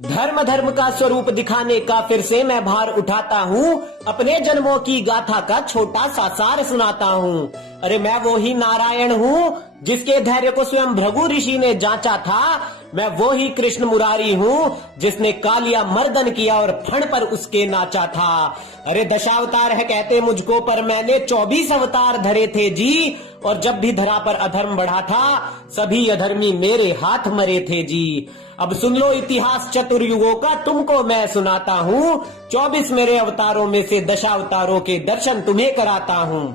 धर्म धर्म का स्वरूप दिखाने का फिर से मैं भार उठाता हूँ। अपने जन्मों की गाथा का छोटा सा सार सुनाता हूँ। अरे मैं वो ही नारायण हूँ जिसके धैर्य को स्वयं भृगु ऋषि ने जांचा था। मैं वो ही कृष्ण मुरारी हूँ जिसने कालिया मर्दन किया और फण पर उसके नाचा था। अरे दशावतार है कहते मुझको, पर मैंने 24 अवतार धरे थे जी। और जब भी धरा पर अधर्म बढ़ा था, सभी अधर्मी मेरे हाथ मरे थे जी। अब सुन लो इतिहास चतुर्युगों का, तुमको मैं सुनाता हूँ। 24 मेरे अवतारों में से दशावतारों के दर्शन तुम्हें कराता हूँ।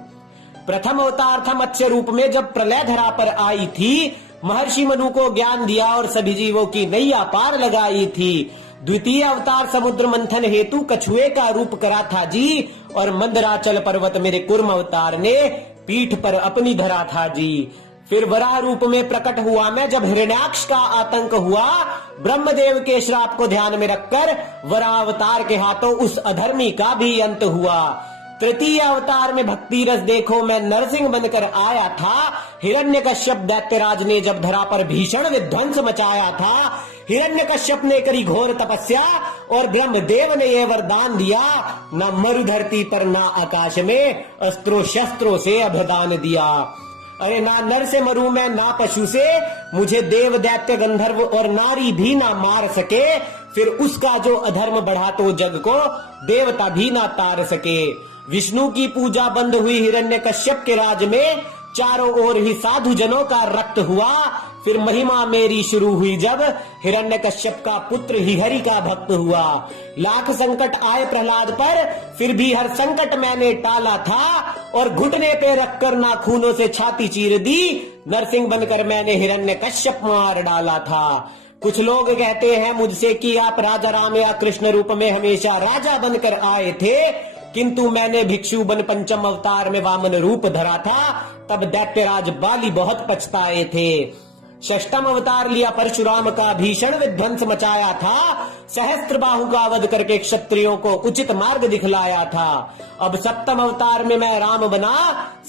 प्रथम अवतार था मत्स्य रूप में, जब प्रलय धरा पर आई थी। महर्षि मनु को ज्ञान दिया और सभी जीवों की नैया पार लगाई थी। द्वितीय अवतार समुद्र मंथन हेतु कछुए का रूप करा था जी। और मंदराचल पर्वत मेरे कुर्म अवतार ने पीठ पर अपनी धरा था जी। फिर वराह रूप में प्रकट हुआ मैं, जब हिरण्याक्ष का आतंक हुआ। ब्रह्मदेव के श्राप को ध्यान में रखकर वराह अवतार के हाथों उस अधर्मी का भी अंत हुआ। तृतीय अवतार में भक्ति रस देखो मैं नरसिंह बनकर आया था। हिरण्यकश्यप दैत्यराज ने जब धरा पर भीषण विध्वंस मचाया था। हिरण्यकश्यप ने करी घोर तपस्या और ब्रह्मदेव ने यह वरदान दिया, न मरु धरती पर ना आकाश में अस्त्रों शस्त्रों से अभ्यदान दिया। अरे ना नर से मरू मैं ना पशु से, मुझे देव दैत्य गंधर्व और नारी भी ना मार सके। फिर उसका जो अधर्म बढ़ा तो जग को देवता भी ना तार सके। विष्णु की पूजा बंद हुई हिरण्यकश्यप के राज में, चारों ओर ही साधु जनों का रक्त हुआ। फिर महिमा मेरी शुरू हुई जब हिरण्यकश्यप का पुत्र ही हरि का भक्त हुआ। लाख संकट आए प्रहलाद पर, फिर भी हर संकट मैंने टाला था। और घुटने पे रखकर नाखूनों से छाती चीर दी, नरसिंह बनकर मैंने हिरण्यकश्यप मार डाला था। कुछ लोग कहते हैं मुझसे कि आप राजा राम या कृष्ण रूप में हमेशा राजा बनकर आए थे, किंतु मैंने भिक्षु बन पंचम अवतार में वामन रूप धरा था। तब दैत्यराज बाली बहुत पछताए थे। षष्ठम अवतार लिया परशुराम का, भीषण विध्वंस मचाया था। सहस्त्र बाहु का वध करके क्षत्रियों को उचित मार्ग दिखलाया था। अब सप्तम अवतार में मैं राम बना,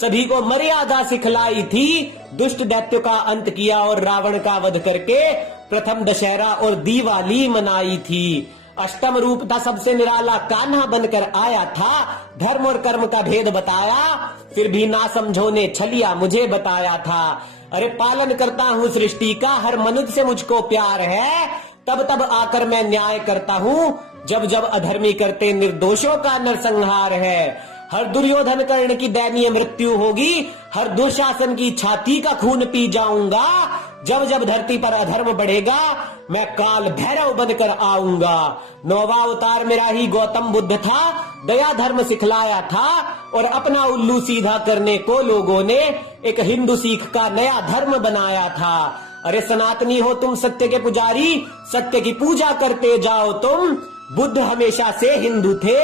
सभी को मर्यादा सिखलाई थी। दुष्ट दैत्य का अंत किया और रावण का वध करके प्रथम दशहरा और दिवाली मनाई थी। अष्टम रूप था सबसे निराला, कान्हा बनकर आया था। धर्म और कर्म का भेद बताया, फिर भी ना समझो ने छलिया मुझे बताया था। अरे पालन करता हूँ सृष्टि का, हर मनुष्य से मुझको प्यार है। तब तब आकर मैं न्याय करता हूँ, जब जब अधर्मी करते निर्दोषों का नरसंहार है। हर दुर्योधन कर्ण की दयनीय मृत्यु होगी, हर दुशासन की छाती का खून पी जाऊंगा। जब जब धरती पर अधर्म बढ़ेगा, मैं काल भैरव बनकर आऊंगा। नौवा अवतार मेरा ही गौतम बुद्ध था, दया धर्म सिखलाया था। और अपना उल्लू सीधा करने को लोगों ने एक हिंदू सिख का नया धर्म बनाया था। अरे सनातनी हो तुम सत्य के पुजारी, सत्य की पूजा करते जाओ तुम। बुद्ध हमेशा से हिंदू थे,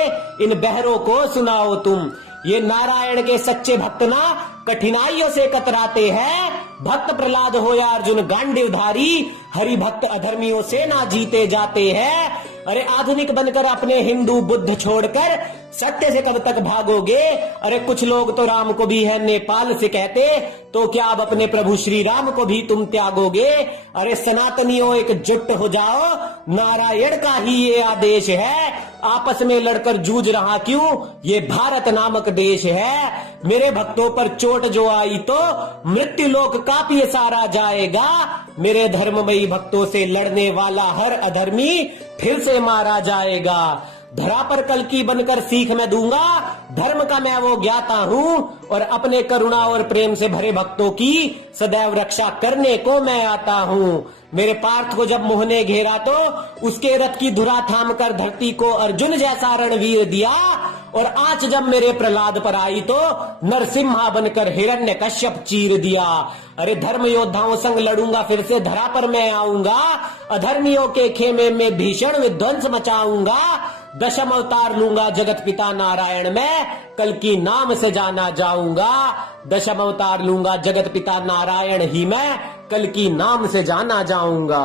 इन बहरों को सुनाओ तुम। ये नारायण के सच्चे भक्त ना कठिनाइयों से कतराते हैं। भक्त प्रहलाद हो या अर्जुन गांडीवधारी, हरि भक्त अधर्मियों से ना जीते जाते हैं। अरे आधुनिक बनकर अपने हिंदू बुद्ध छोड़कर सत्य से कब तक भागोगे। अरे कुछ लोग तो राम को भी है नेपाल से कहते, तो क्या अब अपने प्रभु श्री राम को भी तुम त्यागोगे। अरे सनातनियों एकजुट हो जाओ, नारायण का ही ये आदेश है। आपस में लड़कर जूझ रहा क्यों, ये भारत नामक देश है। मेरे भक्तों पर चोट जो आई तो मृत्यु लोक काफी सारा जाएगा। मेरे धर्ममयी भक्तों से लड़ने वाला हर अधर्मी फिर से मारा जाएगा। धरा पर कल्कि बनकर सीख मैं दूंगा, धर्म का मैं वो ज्ञाता हूँ। और अपने करुणा और प्रेम से भरे भक्तों की सदैव रक्षा करने को मैं आता हूँ। मेरे पार्थ को जब मोह ने घेरा तो उसके रथ की धुरा थाम कर धरती को अर्जुन जैसा रणवीर दिया। और आज जब मेरे प्रहलाद पर आई तो नरसिम्हा बनकर हिरण्यकश्यप चीर दिया। अरे धर्म योद्धाओं संग लड़ूंगा, फिर से धरा पर मैं आऊंगा। अधर्मियों के खेमे में भीषण विध्वंस मचाऊंगा। दशम अवतार लूंगा जगत पिता नारायण मैं, कल की नाम से जाना जाऊंगा। दशम अवतार लूंगा जगत पिता नारायण ही मैं, कल की नाम से जाना जाऊंगा।